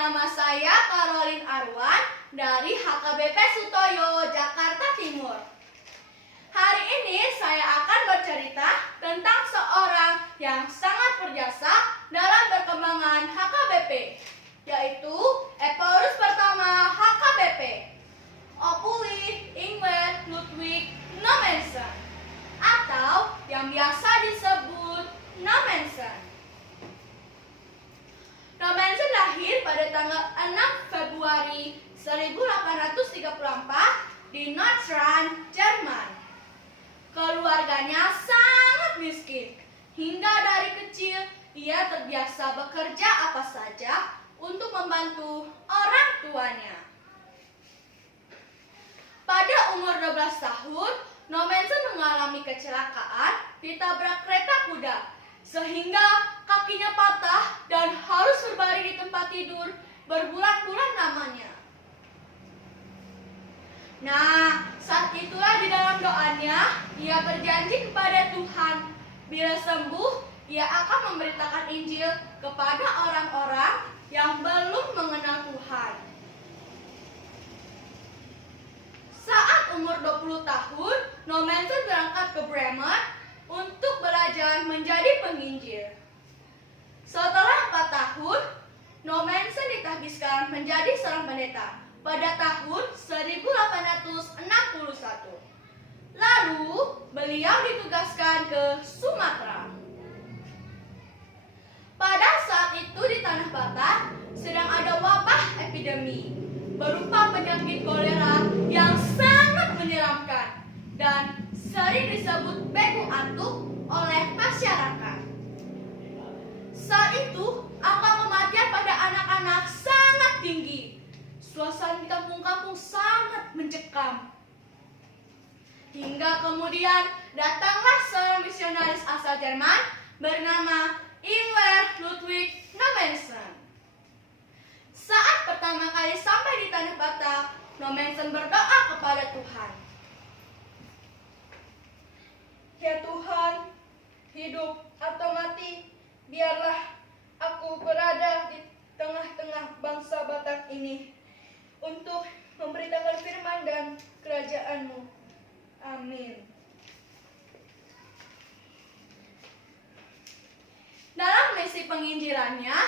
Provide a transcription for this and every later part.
Nama saya Caroline Arwan dari HKBP Sutoyo, Jakarta Timur. Hari ini saya akan bercerita tentang seorang yang sangat berjasa dalam perkembangan HKBP, yaitu Epaurus pertama HKBP, Opuli Ingwer Ludwig Nommensen, atau yang biasa disebut Nommensen. Nommensen lahir pada tanggal 6 Februari 1834 di Nordstrand, Jerman. Keluarganya sangat miskin, hingga dari kecil ia terbiasa bekerja apa saja untuk membantu orang tuanya. Pada umur 12 tahun, Nommensen mengalami kecelakaan ditabrak kereta kuda, sehingga kakinya patah dan harus berbaring di tempat tidur berbulan-bulan lamanya. Nah, saat itulah di dalam doanya, ia berjanji kepada Tuhan, bila sembuh, ia akan memberitakan Injil kepada orang-orang yang belum mengenal Tuhan. Saat umur 20 tahun, Nommensen berangkat ke Bremen untuk belajar menjadi penginjil. Setelah 4 tahun, Nommensen ditahbiskan menjadi seorang pendeta pada tahun 1861. Lalu, beliau ditugaskan ke Sumatera. Pada saat itu di Tanah Batak sedang ada wabah epidemi berupa penyakit kolera yang sangat menyeramkan dan sering disebut beku atuk oleh masyarakat. Saat itu, angka kematian pada anak-anak sangat tinggi. Suasana di kampung-kampung sangat mencekam. Hingga kemudian datanglah seorang misionaris asal Jerman bernama Ingwer Ludwig Nommensen. Saat pertama kali sampai di Tanah Batak, Nommensen berdoa kepada Tuhan. Ya Tuhan, hidup atau mati, biarlah aku berada di tengah-tengah bangsa Batak ini untuk memberitakan firman dan kerajaan-Mu. Amin. Dalam misi penginjilannya,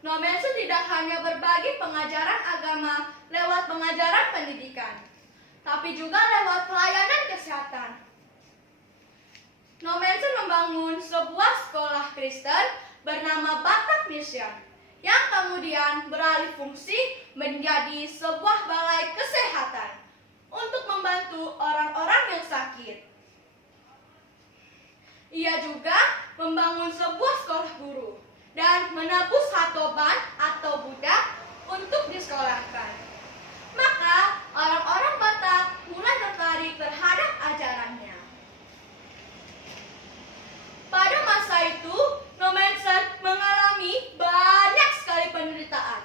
Nommensen tidak hanya berbagi pengajaran agama lewat pengajaran pendidikan, tapi juga lewat pelayanan kesehatan. Nommensen membangun sebuah sekolah Kristen bernama Batak Mission, yang kemudian beralih fungsi menjadi sebuah balai kesehatan untuk membantu orang-orang yang sakit. Ia juga membangun sebuah sekolah guru dan menebus hatoban atau budak untuk disekolahkan. Maka orang-orang Batak mulai tertarik terhadap ajarannya. Pada masa itu, Nommensen mengalami banyak sekali penderitaan,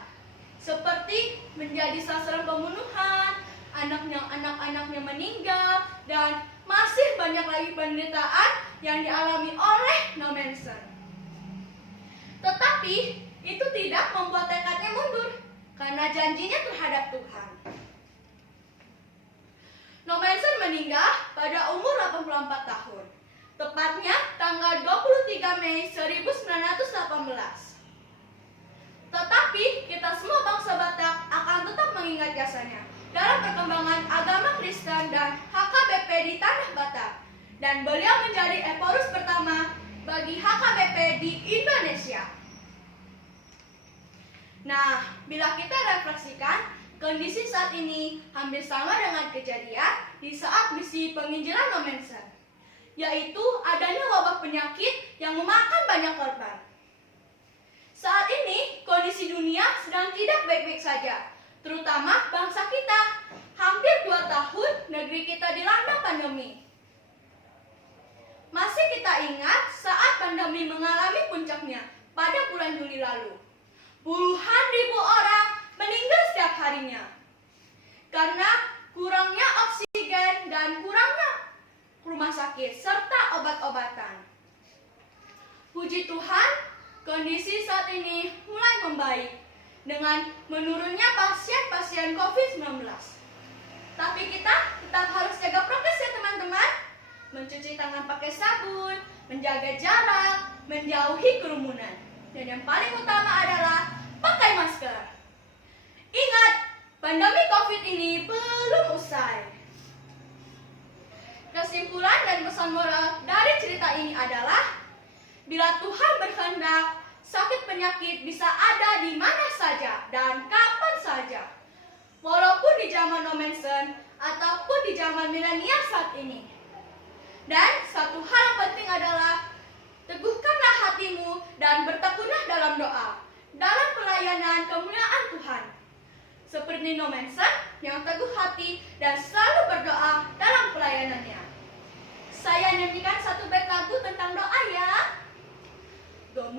seperti menjadi sasaran pembunuhan, anak-anaknya meninggal, dan masih banyak lagi penderitaan yang dialami oleh Nommensen. Tetapi itu tidak membuat tekadnya mundur karena janjinya terhadap Tuhan. Nommensen meninggal pada umur 84 tahun, tepatnya tanggal 23 Mei 1918. Tetapi kita semua bangsa Batak akan tetap mengingat jasanya dalam perkembangan agama Kristen dan HKBP di Tanah Batak, dan beliau menjadi Epaurus pertama bagi HKBP di Indonesia. Nah, bila kita refleksikan, kondisi saat ini hampir sama dengan kejadian di saat misi penginjilan Nommensen, yaitu adanya wabah penyakit yang memakan banyak korban. Saat ini, kondisi dunia sedang tidak baik-baik saja, terutama bangsa kita. Hampir 2 tahun negeri kita dilanda pandemi. Masih kita ingat saat pandemi mengalami puncaknya pada bulan Juli lalu. Puluhan ribu orang meninggal setiap harinya karena kurangnya oksigen dan kurangnya rumah sakit serta obat-obatan. Puji Tuhan, kondisi saat ini mulai membaik dengan menurunnya pasien-pasien COVID-19. Tapi kita tetap harus jaga prokes ya teman-teman. Mencuci tangan pakai sabun, menjaga jarak, menjauhi kerumunan. Dan yang paling utama adalah pakai masker. Ingat, pandemi COVID ini belum usai. Kesimpulan dan pesan moral dari cerita ini adalah, bila Tuhan berkehendak, sakit penyakit bisa ada di mana saja dan kapan saja. Walaupun di zaman No Man's Land ataupun di zaman milenial saat ini. Dan satu hal yang penting adalah, teguhkanlah hatimu dan bertekunlah dalam doa, dalam pelayanan kemuliaan Tuhan. Seperti No Man's Land yang teguh hati dan selalu berdoa dalam pelayanannya. Saya nyanyikan satu bait lagu tentang doa ya. Go